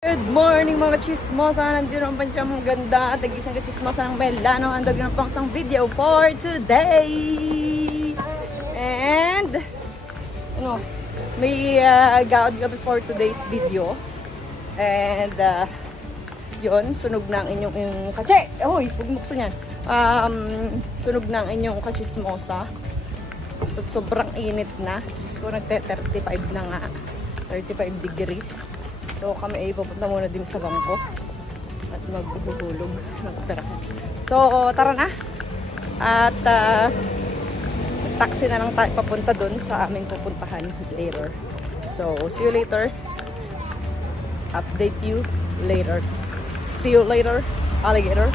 Good morning mga chismosa! Nandito ang pansyang ganda at nag-isang kachismosa ng Melano. Handog ng pangsang video for today! And may gaod ka before today's video. And yun, sunog na ang inyong kache! Ahoy! Pagmukso niyan! Sunog na ang inyong kachismosa. At sobrang init na. Gusto ko nagte-35 na nga. 35 degree. So kami ay pupunta muna din sa bangko at maghuhulog ng operahan. So tara na. At taxi na lang tayo papunta doon sa aming pupuntahan later. So see you later. Update you later. See you later, alligator.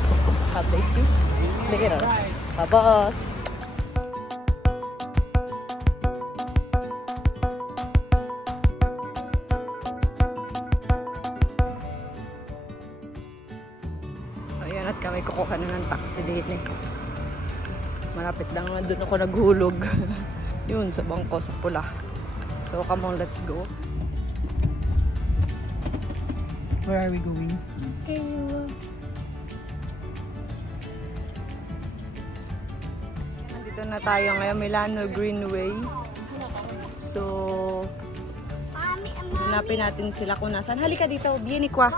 Update you later. Bye-bye. Ayan, at kami kukuha na ng taxi din eh. Malapit lang naman doon ako naghulog. Yun, sa bangko, sa pula. So come on, let's go. Where are we going? Nandito na tayo ngayon, Milano Greenway. So hanapin natin sila kung nasan. Halika dito, vieni qua.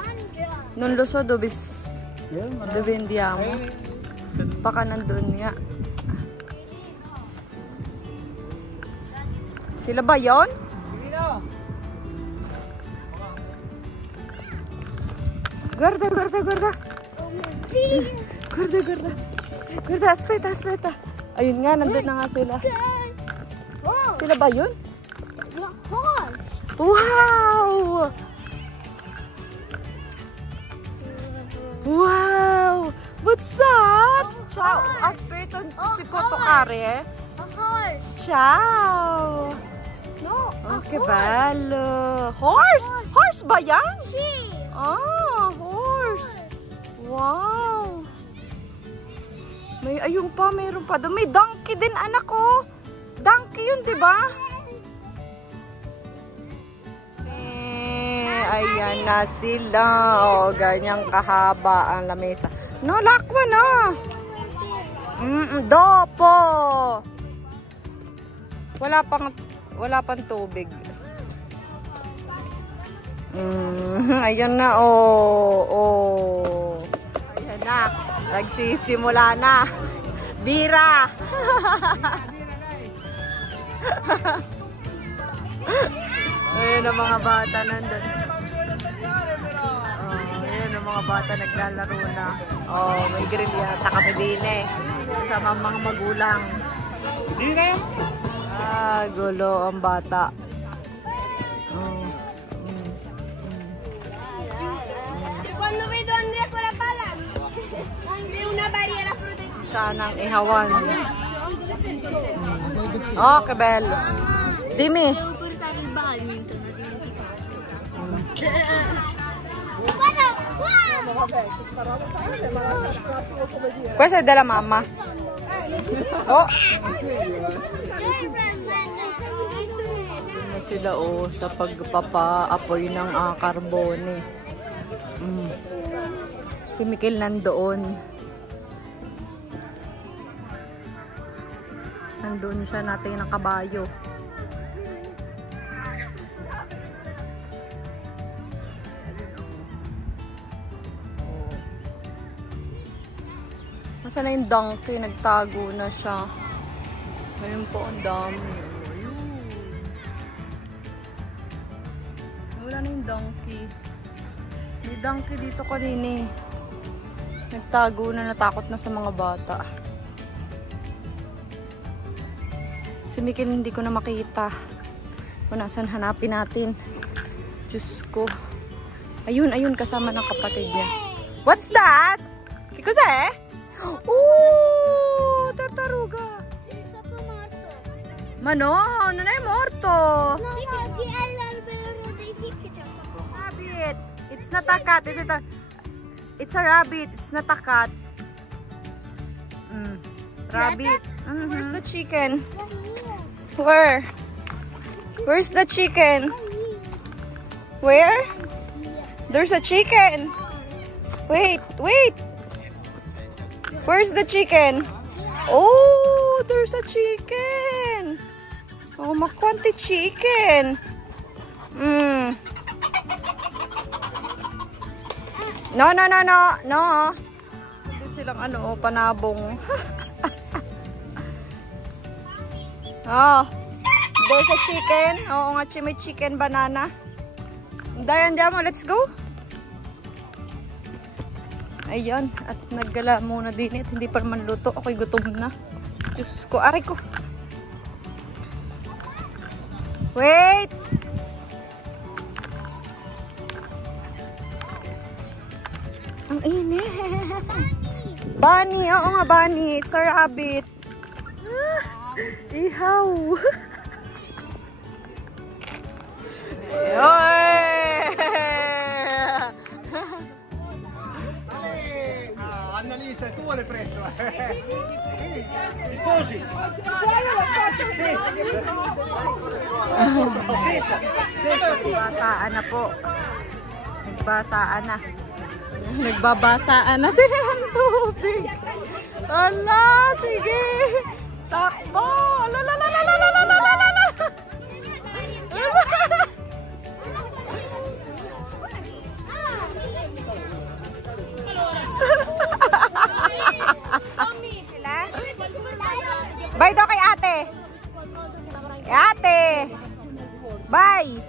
Non lo so dove andiamo. Baka nandun nga. Sila ba yun? Guarda, guarda, guarda. Guarda, guarda. Guarda, aspetta, aspetta. Ayun nga, nandun na nga sila. Sila ba yun? Wow! Wow! What's that? Ciao! Aspetta, si Potocare? A horse. Ciao! No, Oh, che bello! Horse! Horse ba yan? Sì. Ah, horse! Wow! May ayun pa, mayroon pa doon. May donkey din, anak ko! Donkey yun, di ba? Ayan na sila. O, ganyang kahaba ang lamesa. No, lakwa na. Dopo. Wala pang tubig. Ayan na, oh. Ayan na. Nagsisimula na. Bira. Ayan ang mga bata nandun. Ayan ang mga bata naglalaro na. Oh, may grill yata kami din eh. Sama mga magulang. Hindi na yan. Gulo ang bata. Quando vedo Andrea con la palla, una barriera protettiva. Sanang ihawan. Oh, che bello. Dimmi. Devo portare il badminton. Questa è della mamma. Oh. Doon na sila sa pagpapa-apoy ng karbone. Si Mikel nandoon. Nandoon siya natin ng kabayo. Nasaan na yung donkey? Nagtago na siya. Ngayon po ang dami. Wala na yung donkey. May donkey dito kanina. Nagtago na, natakot na sa mga bata. Si Mikel hindi ko na makita. Kung nasaan hanapin natin. Diyos ko. Ayun, ayun, kasama ng kapatid niya. What's that? Kikose? Oh, tartaruga. Sì, stato morto. Ma no, non è morto. No, sì, perché è l'albero dei fichi c'è un po'. Rabbit. It's not a cat. It's a rabbit. It's not a cat. Rabbit. Where's the chicken? Where? Where's the chicken? Where? There's a chicken. Wait, wait. Where's the chicken? Oh, there's a chicken. Oh, makwanti chicken. No, no, no, no. No. Hindi silang panabong. Oh. There's a chicken. Oo nga, may chicken banana. Dayan, mo. Let's go. Ayan. At naggala muna din. At hindi pa naman luto. Ako'y gutom na. Diyos ko. Aray ko. Wait. Ang init. Bunny. Oo nga, bunny. It's a rabbit. Ihaw. Annalisa, tu vuole preso? Sposi! Nagbasaan na po. Nagbasaan na. Nagbabasaan na sila ng tubig. Ala, sige. Takbo! Lalalalalalalalalala! Bye daw kay ate. Kay ate. Bye.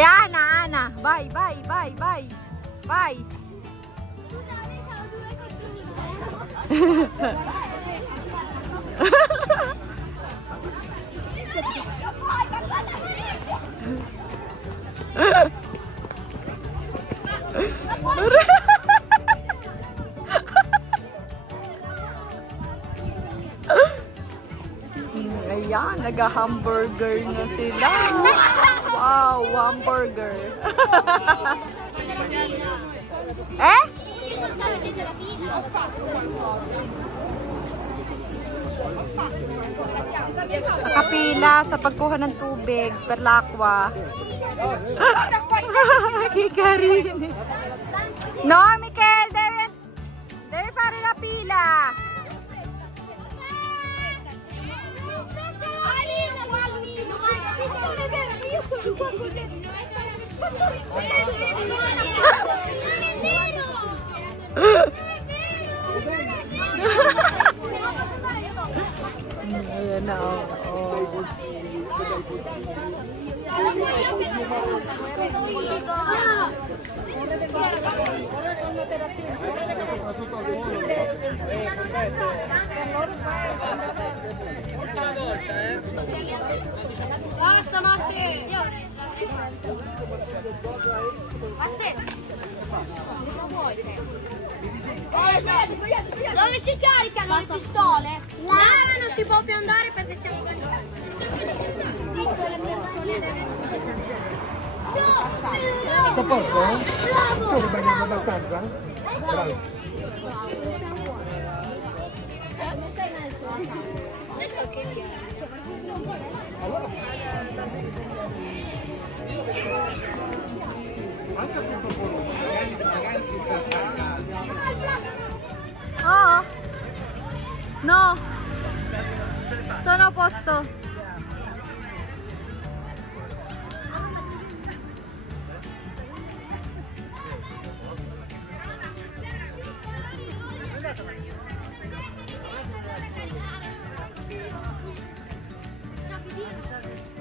Ana. Bye. Bye. Ayan, nag-hamburger na sila. Wow, hamburger. Eh? Nakapila sa pagkuha ng tubig, perlakwa. Kikarin. No, Mikel, deve fare la pila. Ayan na, Basta, Matte! Dove si caricano le pistole? Là non si può più andare perché siamo Tutto a posto, eh? Stai bagnando abbastanza? Bravo. Oo. No. Sono a posto.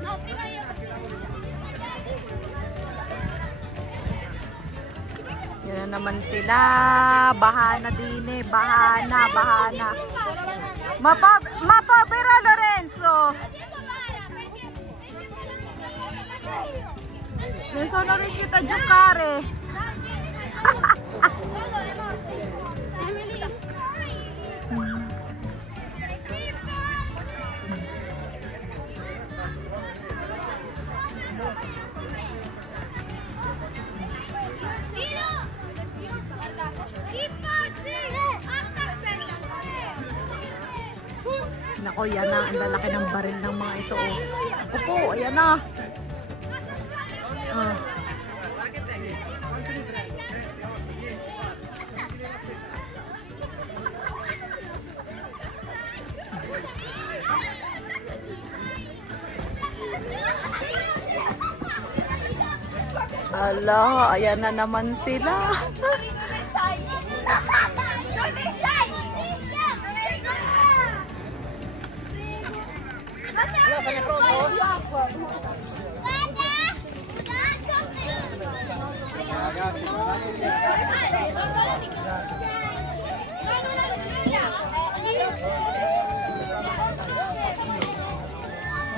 No, prima io. Yan na naman sila. Bahana din eh. Bahana. Mapabera Lorenzo. Non sono riuscita a giocare. Nako, yan na. Ang lalaki ng baril ng mga ito. Oh. Opo, ayan na. Ah. Hala, ayan na naman sila.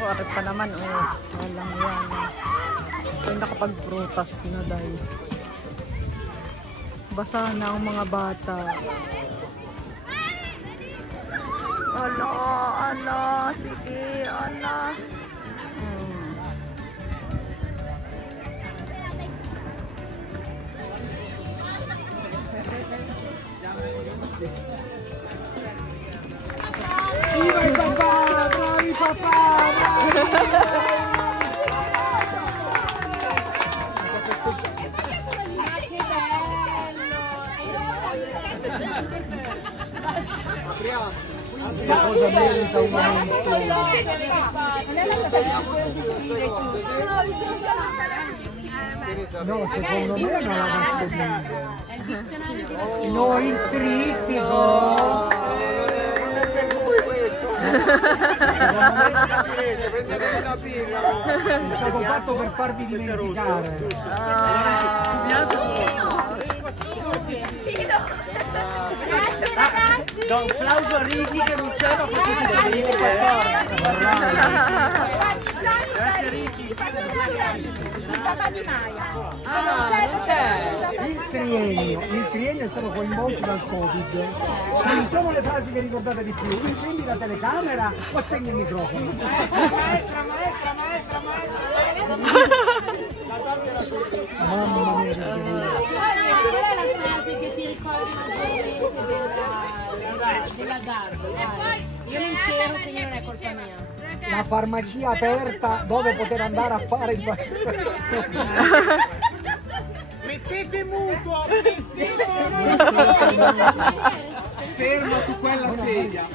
Oras pa naman, oh. Walang yan. Ito yung nakapag-prutas na dahil basa na ang mga bata. Ala, ala, sige, ala. Viva il papà! Bravi papà! Questa cosa merita una menzione. No, secondo me è una lavastoviglie. No, il trittico. Prendetevi una birra. È stato fatto per farvi dimenticare. Do un applauso a Ricky che non c'è, ma potete venire per forza. Grazie Ricky. Il papà di Maya. Non c'è. Il triennio è stato coinvolto dal Covid. Quali sono le frasi che ricordate di più? Incendi la telecamera o spegni il microfono? Maestra. Mamma mia. Qual è la frase che ti ricordi maggiormente della Dardo? Io non c'ero, quindi non è colpa mia. La farmacia aperta dove poter andare a fare il vaccino. Mettete mutuo! Fermo su quella sedia!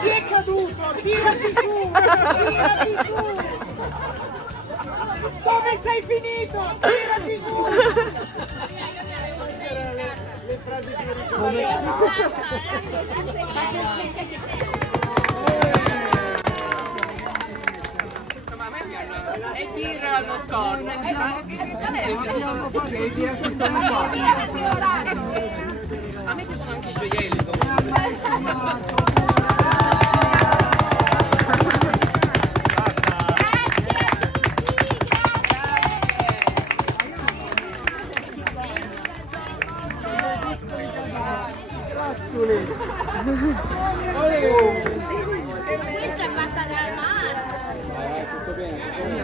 Chi è caduto? Tirati su! Dove sei finito? Tirati su! Le frasi che E birra l'anno scorso. A me piacciono anche i gioielli. Questa è fatta nel mare.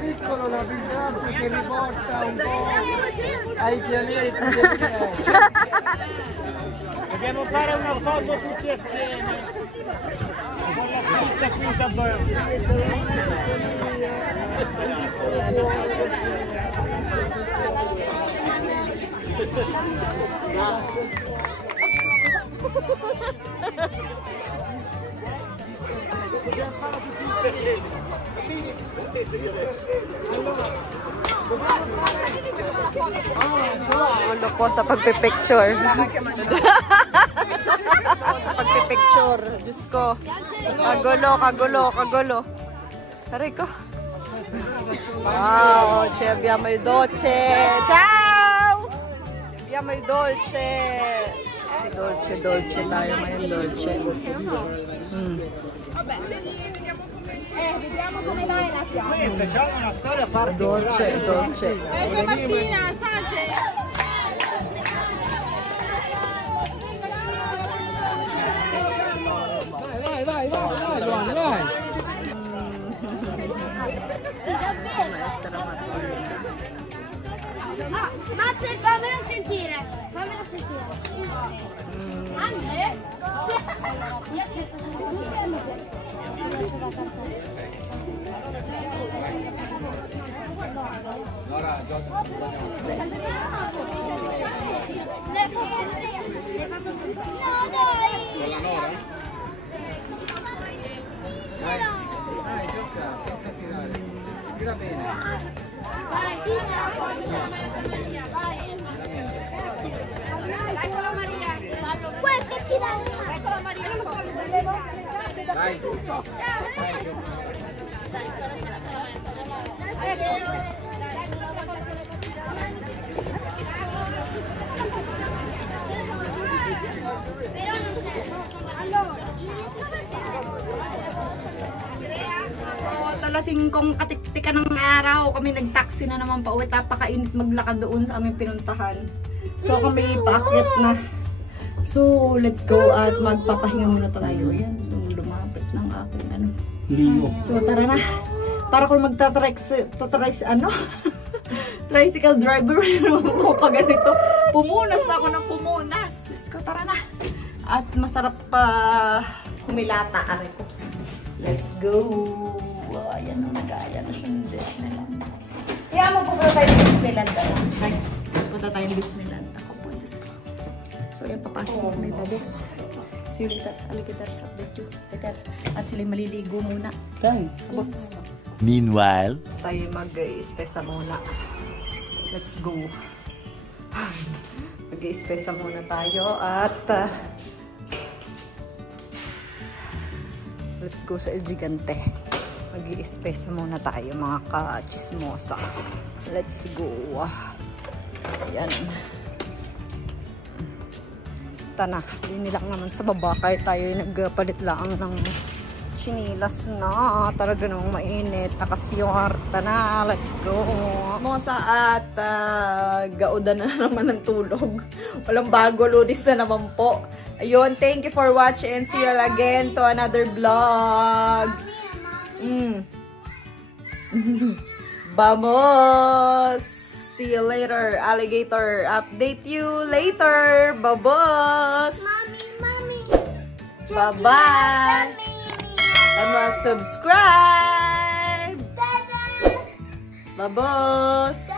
piccolo labirinto che riporta un po' ai pianeti del Grecia. Dobbiamo fare una foto tutti assieme con la scritta Quinta Bird. Ano po sa pagpipicture. Sa pagpipicture. Diyos ko. Kagulo. Aray ko. Wow, ci abbiamo il dolce. Ciao! Abbiamo il dolce. Dolce tayo ngayon, dolce. Vediamo come va la fiamma. Questa c'ha una storia particolare. Dolce. Martina, salve! Vai, Giovanni, vai. Maestra Martina. Ah, Matte, fammelo sentire. Fammelo sentire. Andre? Io cerco tutti hanno No, dai! Con la Nora? Però... Dai, Giorgia, pensa a tirare. Tira bene. Vai, tira! Eccola Maria! Questo è tirare! Eccola Maria! Dai. Però non c'è. Allora, Talasing kong katiktika ng araw. Kami nag-taxi na naman pa uwi. Tapakainit maglakad doon sa aming pinuntahan. So kami paakyat na. So let's go at magpapahinga muna tayo. Yan, lumapit ng aking ano. So tara na. Para kung tricycle driver mo pa ganito. Pumunas na ako ng pumunas. Let's go, tara na. At masarap pa humilata aray ko. Let's go. Ayan na, nag-aaya na siya ng Disneyland. Kaya magpupunta tayo ng Disneyland. Ay, punta tayo ng Disneyland. Ako po, Diyos ko. So, yan, papasok ko may babos. See you later. Alligator, update you later. At sila maliligo muna. Dahil, boss. Meanwhile, Tayo mag-espesa muna. Let's go. Mag-espesa muna tayo at let's go sa El Gigante. Mag-espesa muna tayo mga ka-chismosa. Let's go. Ayan. Tana, hindi lang naman sa baba kahit tayo nagpalit lang ng chinilas na. Talaga namang mainit. Nakasyarta na. Let's go. Mosa at gauda na naman ng tulog. Walang bago. Lunis na naman po. Ayun. Thank you for watching and see you again to another vlog. Vamos! See you later, alligator. Update you later. Babos! Mami! Bye-bye! And subscribe! Babos!